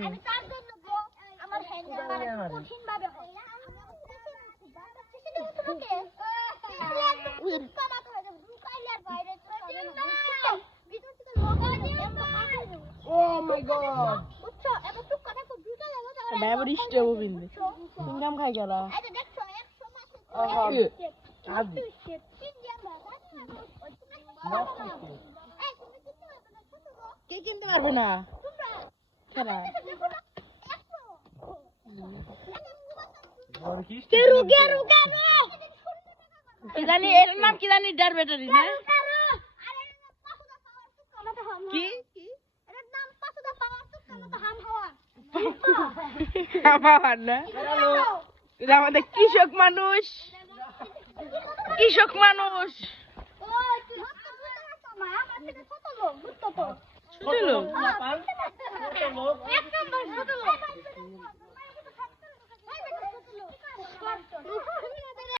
আমি তার জন্য আমার হ্যান্ডেল কঠিন ভাবে হয় Oh my god. Memory still in this. Singam khai gala. কে কিনতে পারবে না খেলা কি জানি এর নাম কি জানি ডার ব্যাটারি না কি কি এর নাম পাঁচুদা পাওয়ার তো কামটা হাম হওয়া আমার না এটা আমাদের কৃষক মানুষ ছোট লোক